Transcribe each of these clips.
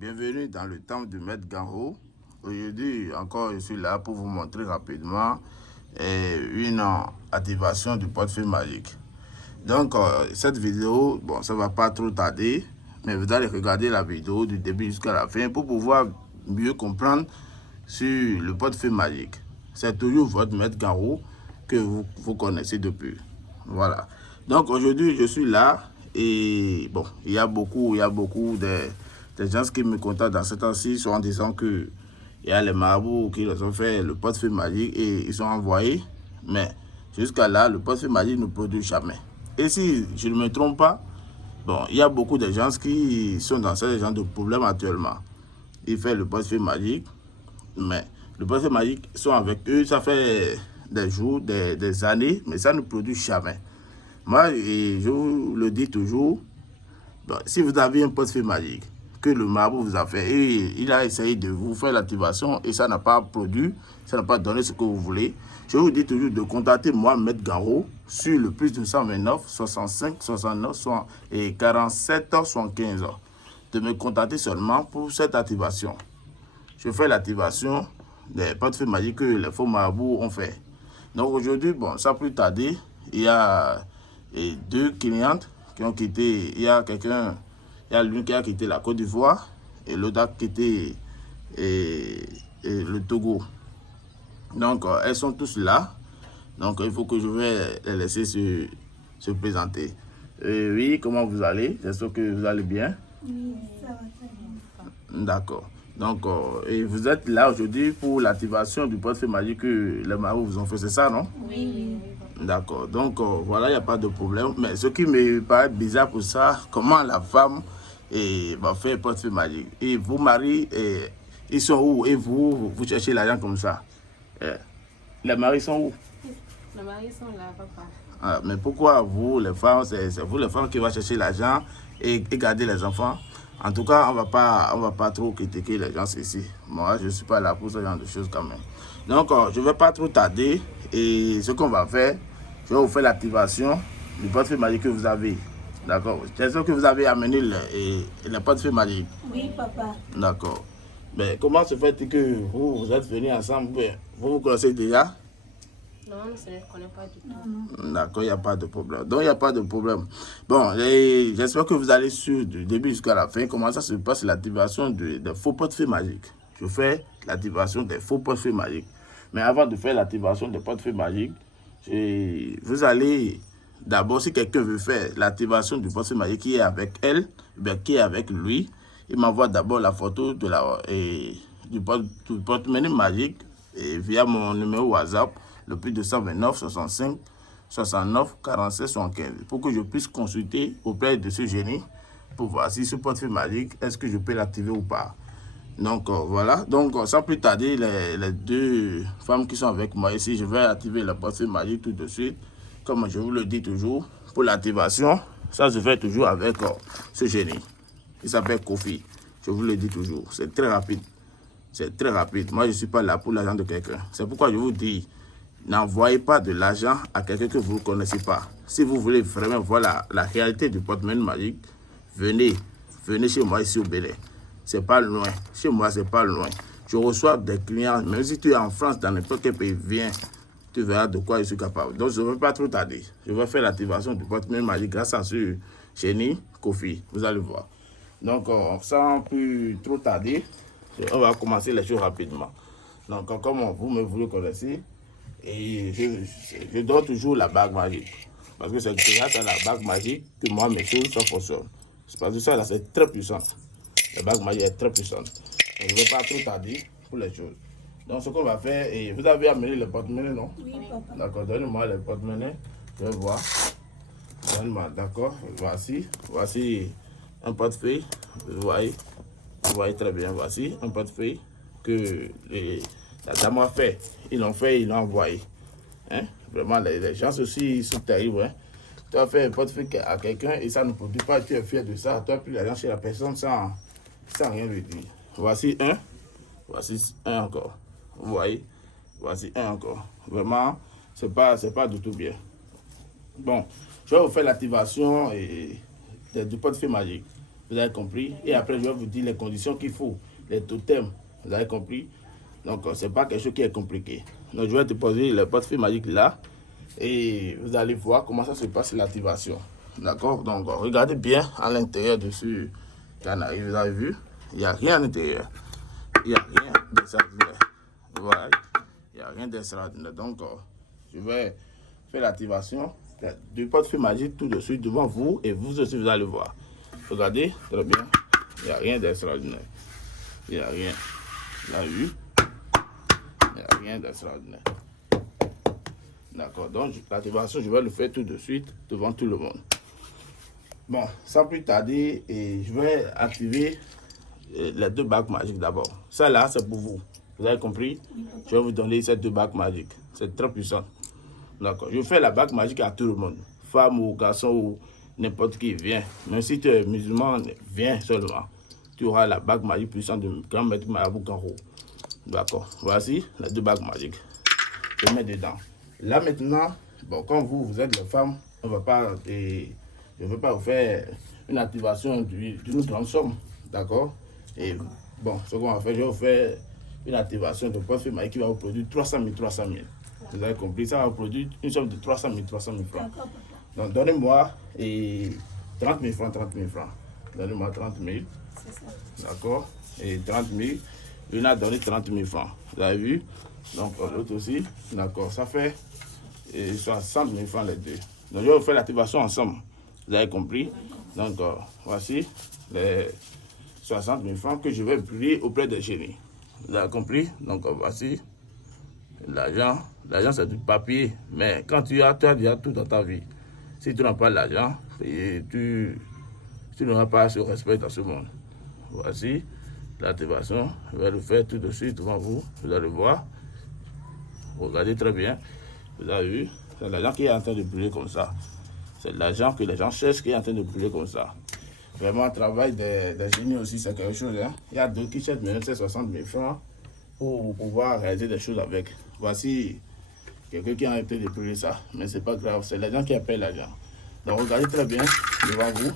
bienvenue dans le temple de Maître Garo. Aujourd'hui, encore, je suis là pour vous montrer rapidement une activation du portefeuille magique. Donc, cette vidéo, bon, ça ne va pas trop tarder, mais vous allez regarder la vidéo du début jusqu'à la fin pour pouvoir mieux comprendre sur le portefeuille magique. C'est toujours votre Maître Garo que vous connaissez depuis. Voilà. Donc, aujourd'hui, je suis là et bon, il y a beaucoup de gens qui me contactent dans ce temps-ci en disant que il y a les marabouts qui leur ont fait le portefeuille magique et ils sont envoyés. Mais jusqu'à là, le portefeuille magique ne produit jamais. Et si je ne me trompe pas, bon, il y a beaucoup de gens qui sont dans ce genre de problème actuellement. Ils font le portefeuille magique, mais le portefeuille magique sont avec eux, ça fait des jours, des années, mais ça ne produit jamais. Moi, je vous le dis toujours, bon, si vous avez un portefeuille magique que le marabout vous a fait et il a essayé de vous faire l'activation et ça n'a pas produit, ça n'a pas donné ce que vous voulez, je vous dis toujours de contacter moi, Maître Garo, sur le plus 229 65 69 et 47 75. De me contacter seulement pour cette activation. Je fais l'activation des portefeuilles magiques que les faux marabouts ont fait. Donc aujourd'hui, bon, sans plus tarder, il y a deux clientes qui ont quitté. Il y a l'une qui a quitté la Côte d'Ivoire et l'autre a quitté le Togo. Donc, elles sont tous là. Donc, il faut que je vais les laisser se présenter. Oui, comment vous allez? J'espère que vous allez bien. Oui, ça va très bien. D'accord. Donc, et vous êtes là aujourd'hui pour l'activation du portefeuille magique que les marabouts vous ont fait, c'est ça, non? Oui. D'accord. Donc, voilà, il n'y a pas de problème. Mais ce qui me paraît bizarre pour ça, comment la femme va faire un portefeuille magique. Et vos maris, ils sont où? Et vous cherchez l'argent comme ça. Les maris sont où? Les maris sont là, papa. Ah, mais pourquoi vous, les femmes, c'est vous les femmes qui vont chercher l'argent et garder les enfants? En tout cas, on va pas trop critiquer les gens ici. Moi, je ne suis pas là pour ce genre de choses quand même. Donc, je ne vais pas trop tarder. Et ce qu'on va faire, je vais vous faire l'activation du portefeuille magique que vous avez. D'accord. J'espère que vous avez amené le portefeuille magique. Oui, papa. D'accord. Mais comment se fait-il que vous êtes venus ensemble? Vous vous connaissez déjà? Non, on ne se connaît pas du tout. D'accord, il n'y a pas de problème. Donc, il n'y a pas de problème. Bon, j'espère que vous allez suivre du début jusqu'à la fin comment ça se passe l'activation des faux portefeuilles magiques. Je fais l'activation des faux portefeuilles magiques. Mais avant de faire l'activation des portefeuilles magiques, vous allez d'abord, si quelqu'un veut faire l'activation du portefeuille magique qui est avec elle, bien, qui est avec lui, il m'envoie d'abord la photo du porte-monnaie magique via mon numéro WhatsApp, le plus 229 65 69 47 75, pour que je puisse consulter auprès de ce génie pour voir si ce portefeuille magique, est-ce que je peux l'activer ou pas. Donc voilà, donc sans plus tarder, les deux femmes qui sont avec moi ici, je vais activer le portefeuille magique tout de suite. Comme je vous le dis toujours, pour l'activation, ça se fait toujours avec ce génie. Il s'appelle Kofi. Je vous le dis toujours, c'est très rapide. C'est très rapide. Moi, je ne suis pas là pour l'argent de quelqu'un. C'est pourquoi je vous dis, n'envoyez pas de l'argent à quelqu'un que vous ne connaissez pas. Si vous voulez vraiment voir la réalité du porte-monnaie magique, venez chez moi ici au Bénin. C'est pas loin. Chez moi, c'est pas loin. Je reçois des clients, même si tu es en France, dans n'importe quel pays, viens, tu verras de quoi je suis capable. Donc, je ne vais pas trop tarder. Je vais faire l'activation du porte-monnaie magique grâce à ce génie Kofi. Vous allez voir. Donc, sans plus trop tarder, on va commencer les choses rapidement. Donc, comme vous le connaissez, et je donne toujours la bague magique. Parce que c'est grâce à la bague magique que moi, mes choses, ça fonctionne. C'est parce que ça, là, c'est très puissant. La bague magique est très puissante. Donc, je ne vais pas trop tarder pour les choses. Donc, ce qu'on va faire, et vous avez amené le porte-monnaie, non? Oui, papa. D'accord, donnez-moi le porte-monnaie. Je vais voir. Donne-moi, d'accord. Voici un portefeuille. Vous voyez très bien. Voici un portefeuille que la dame a fait. Ils l'ont envoyé. Hein? Vraiment, les gens aussi, ils sont terribles. Hein? Tu as fait un portefeuille à quelqu'un et ça ne produit pas, tu es fier de ça. Tu as pris l'argent chez la personne sans rien lui dire. Voici un encore. Vous voyez? Voici un encore. Vraiment, c'est pas du tout bien. Bon, je vais vous faire l'activation du portefeuille magique. Vous avez compris? Et après, je vais vous dire les conditions qu'il faut, les totems. Vous avez compris? Donc, c'est pas quelque chose qui est compliqué. Donc, je vais te poser le portefeuille magique là. Et vous allez voir comment ça se passe l'activation. D'accord? Donc, regardez bien à l'intérieur dessus. Vous avez vu? Il n'y a rien à l'intérieur. Il n'y a rien d'extraordinaire. Voilà. Il n'y a rien d'extraordinaire. Donc, je vais faire l'activation du portefeuille magique tout de suite devant vous. Et vous aussi, vous allez voir. Regardez, très bien. Il n'y a rien d'extraordinaire. Il n'y a rien. Vous avez vu? Il n'y a rien d'extraordinaire. D'accord, donc l'activation, je vais le faire tout de suite devant tout le monde. Bon, sans plus tarder, je vais activer les 2 bagues magiques d'abord. Ça là, c'est pour vous. Vous avez compris? Je vais vous donner ces 2 bagues magiques. C'est très puissant. D'accord, je fais la bague magique à tout le monde. Femme ou garçon ou n'importe qui vient. Même si tu es musulman, viens seulement. Tu auras la bague magique puissante de Grand Maître Marabout Kanro. D'accord, voici les 2 bagues magiques. Je mets dedans. Là maintenant, bon, comme vous êtes les femmes, je ne vais pas vous faire une activation d'une grande somme, d'accord? Et bon, ce qu'on va faire, je vais vous faire une activation de portefeuille magique qui va vous produire 300 000, 300 000. Vous avez compris? Ça va vous produire une somme de 300 000, 300 000 francs. Donc donnez-moi 30 000 francs, 30 000 francs. Donnez-moi 30 000. C'est ça. D'accord? Et 30 000, il a donné 30 000 francs. Vous avez vu? Donc l'autre aussi, d'accord, ça fait 60 000 francs les deux. Donc je vais vous faire l'activation ensemble. Vous avez compris? Donc voici les 60 000 francs que je vais brûler auprès des génies. Vous avez compris? Donc voici l'argent. L'argent c'est du papier, mais quand tu as déjà tout dans ta vie. Si tu n'as pas l'argent, tu n'auras pas ce respect dans ce monde. Voici l'activation. Je vais le faire tout de suite devant vous. Vous allez voir. Regardez très bien. Vous avez vu? C'est l'argent qui est en train de brûler comme ça. C'est l'argent que les gens cherchent qui est en train de brûler comme ça. Vraiment, le travail des génies aussi, c'est quelque chose. Hein? Il y a d'autres qui cherchent maintenant 60 000 francs pour pouvoir réaliser des choses avec. Voici quelqu'un qui est en train de brûler ça. Mais c'est pas grave, c'est les gens qui appellent l'argent. Donc regardez très bien devant vous.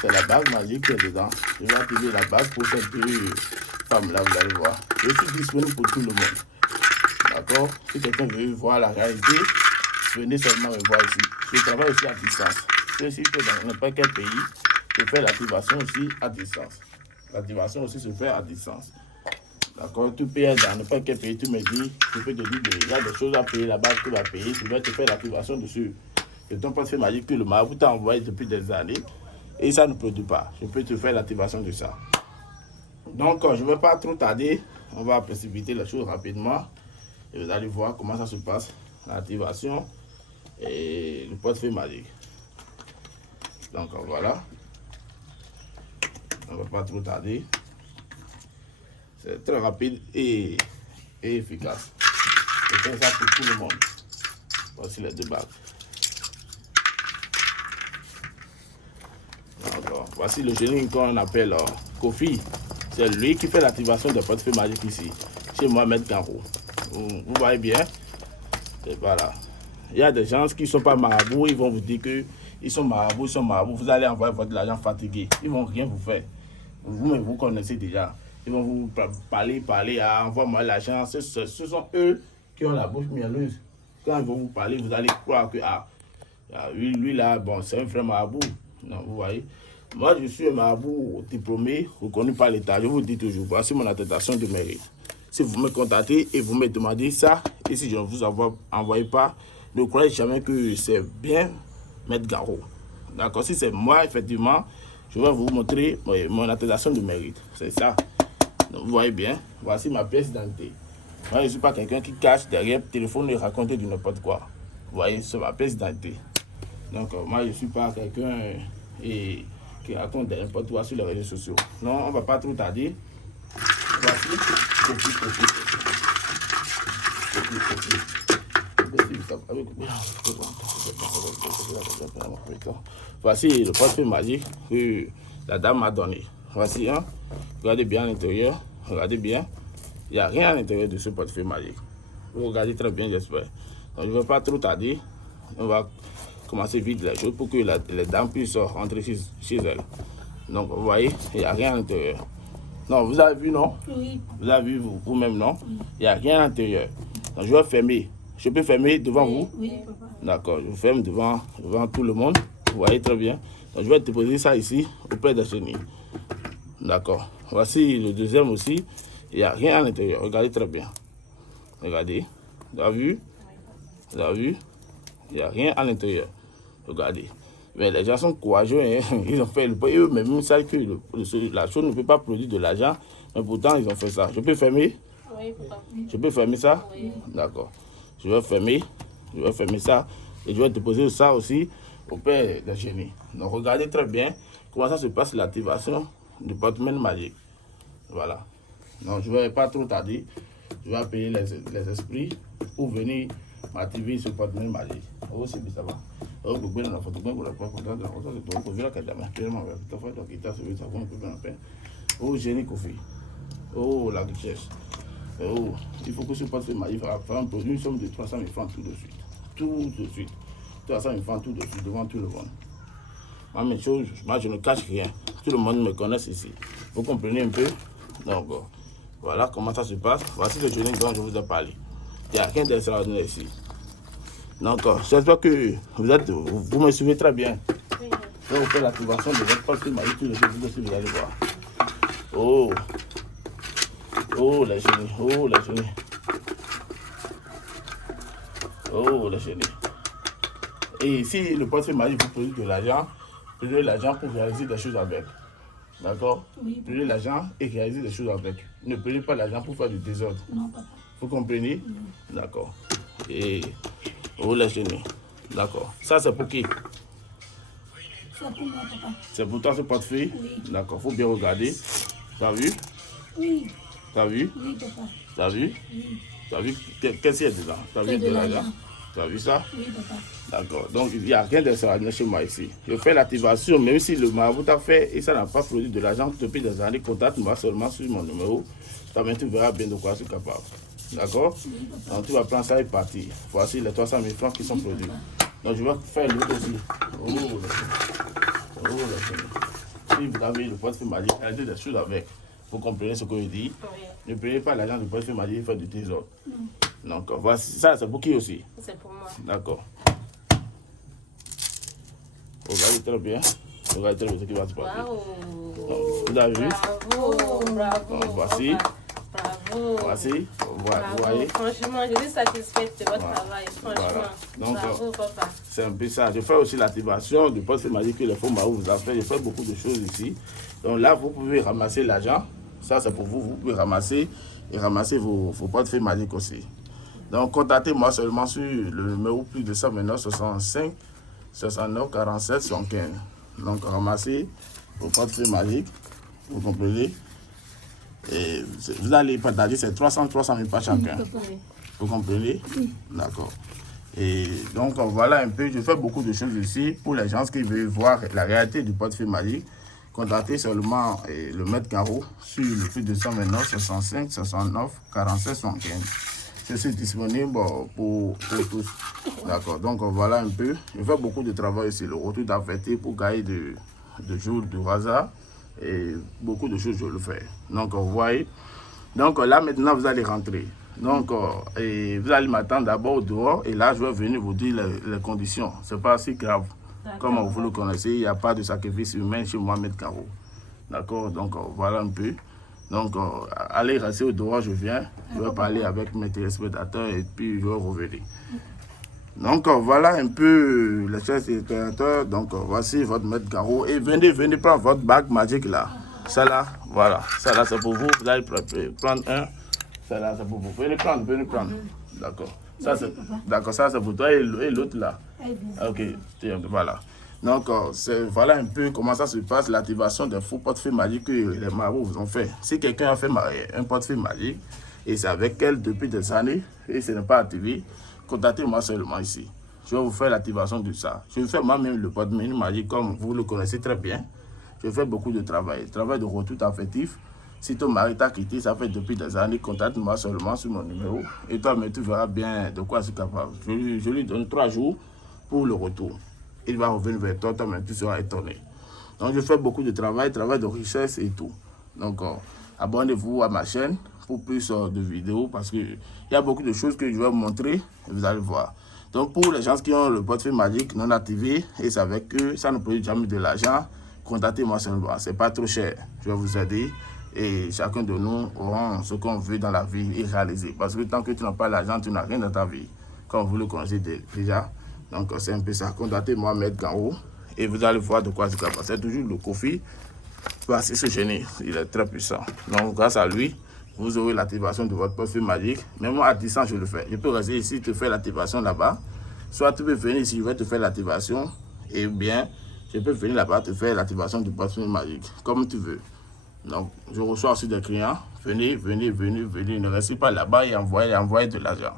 C'est la bague magique qui est dedans. Je vais activer la bague pour cette 2 femmes-là, vous allez voir. Je suis disponible pour tout le monde. D'accord? Si quelqu'un veut voir la réalité, venez seulement me voir ici. Je travaille aussi à distance. Si tu es dans n'importe quel pays, je fais l'activation aussi à distance. L'activation aussi se fait à distance. D'accord? Tu payes dans n'importe quel pays, tu me dis, je peux te dire, il y a des choses à payer là-bas, tu vas payer, je vais te faire l'activation dessus. De ton portefeuille magique que le marabout t'a envoyé depuis des années et ça ne produit pas. Je peux te faire l'activation de ça. Donc, je ne vais pas trop tarder, on va précipiter les choses rapidement. Et vous allez voir comment ça se passe, l'activation et le portefeuille magique. Donc voilà, on ne va pas trop tarder. C'est très rapide et efficace. Je fais ça pour tout le monde. Voici les 2 bagues. Donc, voici le génie qu'on appelle Kofi. C'est lui qui fait l'activation des portefeuilles magiques ici, chez Mohamed Kanro. Vous voyez bien? Et voilà. Il y a des gens qui ne sont pas marabouts, ils vont vous dire qu'ils sont marabouts, Vous allez envoyer votre argent fatigué. Ils ne vont rien vous faire. Vous connaissez déjà. Ils vont vous parler, envoie-moi l'argent. Ce sont eux qui ont la bouche mielleuse. Quand ils vont vous parler, vous allez croire que lui là, bon, c'est un vrai marabout. Non, vous voyez. Moi, je suis un marabout diplômé, reconnu par l'État. Je vous dis toujours, voici mon attestation de mérite. Si vous me contactez et vous me demandez ça, et si je ne vous envoie pas, ne croyez jamais que c'est bien Maître Kanro. D'accord? Si c'est moi, effectivement, je vais vous montrer mon attestation de mérite. C'est ça. Donc, vous voyez bien, voici ma pièce d'identité. Moi, je ne suis pas quelqu'un qui cache derrière le téléphone et raconte du n'importe quoi. Vous voyez, c'est ma pièce d'identité. Donc, moi, je ne suis pas quelqu'un qui raconte n'importe quoi sur les réseaux sociaux. Non, on ne va pas trop tarder. Voici, voici le portefeuille magique que la dame m'a donné. Voici un. Regardez bien à l'intérieur. Regardez bien. Il n'y a rien à l'intérieur de ce portefeuille magique. Vous regardez très bien, j'espère. Donc, je ne vais pas trop tarder. On va commencer vite les choses pour que les dames puissent rentrer chez elles. Donc, vous voyez, il n'y a rien à l'intérieur. Non, vous avez vu, non? Oui. Vous avez vu vous-même, non? Il n'y a rien à l'intérieur. Donc, je vais fermer. Je peux fermer devant vous? Oui, papa. D'accord, je ferme devant tout le monde. Vous voyez très bien. Donc, je vais déposer ça ici, auprès de la chenille. D'accord. Voici le deuxième aussi. Il n'y a rien à l'intérieur. Regardez très bien. Regardez. Vous avez vu? Vous avez vu? Il n'y a rien à l'intérieur. Regardez. Mais les gens sont courageux. Hein. Ils ont fait eux-mêmes. Ils savent que la chose ne peut pas produire de l'argent. Mais pourtant, ils ont fait ça. Je peux fermer? Oui, papa. Je peux fermer ça? Oui. D'accord. Je vais fermer ça et je vais déposer ça aussi auprès des génies. Donc regardez très bien comment ça se passe l'activation du porte-monnaie magique. Voilà. Donc je ne vais pas trop tarder. Je vais appeler les esprits pour venir m'activer ce porte-monnaie magique. Oh, c'est bien ça va. Oh, vous pouvez la photo, vous la pouvez faire la photo, vous pouvez la cadavre. Oh, génie Kofi. Oh, la richesse. Oh, il faut que ce porte-monnaie magique fasse un produit, une somme de 300 000 francs tout de suite. Tout de suite. 300 000 francs tout de suite devant tout le monde. Moi, je ne cache rien. Tout le monde me connaît ici. Vous comprenez un peu? Donc, voilà comment ça se passe. Voici le jeûne dont je vous ai parlé. Il n'y a rien d'extraordinaire ici. Donc, j'espère que vous me suivez très bien. Oui. Je vais vous faire l'activation de votre porte-monnaie magique tout de suite. Vous allez voir. Oh! Oh, les génies, oh, les génies. Oh, les génies. Et si le portefeuille magique vous produit de l'argent, prenez l'argent pour réaliser des choses avec. D'accord? Oui. Prenez l'argent et réalisez des choses avec. Ne prenez pas l'argent pour faire du désordre. Non, papa. Vous comprenez? D'accord. Et oh, les génies. D'accord. Ça, c'est pour qui? C'est pour moi, papa. C'est pour toi ce portefeuille? Oui. D'accord. Faut bien regarder. T'as vu? Oui. T'as vu? Oui, papa. T'as vu? Oui. T'as vu? Qu'est-ce qu'il y a dedans? T'as vu de l'argent? T'as vu ça? Oui, papa. D'accord. Donc, il n'y a rien d'extraordinaire chez moi ici. Je fais l'activation, même si le marabout t'a fait et ça n'a pas produit de l'argent depuis des années, contacte-moi seulement sur mon numéro. Toi-même, tu verras bien de quoi je suis capable. D'accord? Donc, tu vas prendre ça et partir. Voici les 300 000 francs qui sont produits. Donc, je vais faire l'autre aussi. Oh, si vous avez le portefeuille magique, réalisez des choses avec. Vous comprenez ce que je dis? Oui. Ne prenez pas l'argent du portefeuille magique et faites du désordre. Donc, voici ça, c'est pour qui aussi? C'est pour moi. D'accord. Regardez très bien. Regardez très bien ce qui va se passer. Waouh. Vous avez vu? Bravo, bravo. Donc, voici. Papa. Bravo. Voici. Vous Bravo. voyez? Franchement, je suis satisfaite de votre Voilà. travail. Franchement. Voilà. Donc, bravo, papa. c'est un peu ça. Je fais aussi l'activation du portefeuille magique que les fonds Mahou vous a fait. Je fais beaucoup de choses ici. Donc là, vous pouvez ramasser l'argent. Ça, c'est pour vous. Vous pouvez ramasser et ramasser vos portefeuilles magiques aussi. Donc, contactez-moi seulement sur le numéro plus de 129 65 69 47 75. Donc, ramassez vos portefeuilles magiques. Vous comprenez? Et vous allez partager ces 300 000 par chacun. Oui. Vous comprenez? D'accord. Et donc, voilà un peu. Je fais beaucoup de choses ici pour les gens qui veulent voir la réalité du portefeuille magique. Contactez seulement le maître Caro sur le plus de 129 65 69 47 75. Je suis disponible pour tous. D'accord. Donc, voilà un peu. Je fais beaucoup de travail ici. Le retour d'affecté pour gagner de jours de hasard. Et beaucoup de choses, je le fais. Donc, vous voyez. Donc, là, maintenant, vous allez rentrer. Donc, et vous allez m'attendre d'abord au dehors. Et là, je vais venir vous dire les conditions. Ce n'est pas si grave. Comme vous le connaissez, il n'y a pas de sacrifice humain chez moi, Maître Caro. D'accord. Donc, voilà un peu. Donc, allez rester au dehors, je viens. Je vais parler avec mes téléspectateurs et puis je vais revenir. Donc, voilà un peu les chers téléspectateurs. Donc, voici votre Maître Caro. Et venez prendre votre bague magique là. Ça là, voilà. Ça là, c'est pour vous. Vous allez prendre un. Ça là, c'est pour vous. Venez prendre. D'accord. Ça, c'est pour toi et l'autre là. Ok, voilà. Donc, voilà un peu comment ça se passe, l'activation des faux portefeuilles magiques que les marabouts vous ont fait. Si quelqu'un a fait un portefeuille magique, et c'est avec elle depuis des années, et ce n'est pas activé, contactez-moi seulement ici. Je vais vous faire l'activation de ça. Je fais moi-même le portefeuille magique, comme vous le connaissez très bien. Je fais beaucoup de travail de retour affectif. Si ton mari t'a quitté, ça fait depuis des années, contacte-moi seulement sur mon numéro. Et toi-même, tu verras bien de quoi je suis capable. Je lui donne 3 jours pour le retour. Il va revenir vers toi, toi-même, tu seras étonné. Donc, je fais beaucoup de travail de recherche et tout. Donc, abonnez-vous à ma chaîne pour plus de vidéos parce qu'il y a beaucoup de choses que je vais vous montrer et vous allez voir. Donc, pour les gens qui ont le portefeuille magique non activé et c'est avec eux, ça ne produit jamais de l'argent, contactez-moi seulement. C'est pas trop cher. Je vais vous aider et chacun de nous aura ce qu'on veut dans la vie et réaliser. Parce que tant que tu n'as pas l'argent, tu n'as rien dans ta vie. Comme vous le connaissez déjà. Donc, c'est un peu ça. Contactez-moi, Maître Gao, et vous allez voir de quoi c'est capable. C'est toujours le Kofi. C'est ce génie. Il est très puissant. Donc, grâce à lui, vous aurez l'activation de votre portefeuille magique. Même moi, à distance, je le fais. Je peux rester ici, te faire l'activation là-bas. Soit tu peux venir ici, je vais te faire l'activation. Et bien, je peux venir là-bas te faire l'activation du portefeuille magique. Comme tu veux. Donc, je reçois aussi des clients. Venez. Ne restez pas là-bas et envoyez de l'argent.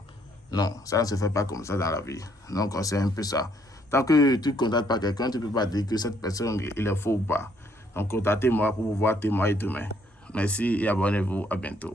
Non, ça ne se fait pas comme ça dans la vie. Donc, c'est un peu ça. Tant que tu ne contactes pas quelqu'un, tu ne peux pas dire que cette personne, il est faux ou pas. Donc, contactez-moi pour pouvoir témoigner demain. Merci et abonnez-vous. À bientôt.